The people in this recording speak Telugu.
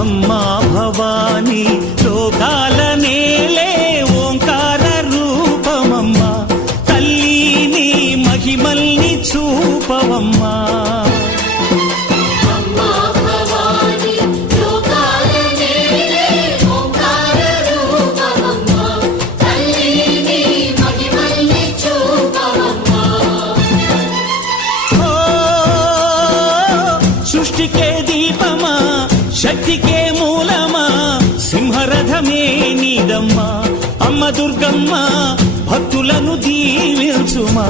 అమ్మా భవానీ లోకాల నేలే ఓంకార రూపమమ్మా తల్లి నీ మహిమల్ని చూపవమ్మా సృష్టికే దీపమా శక్తికే మూలమా సింహరథమే నీదమ్మా అమ్మ దుర్గమ్మ భక్తులను దీవించుమా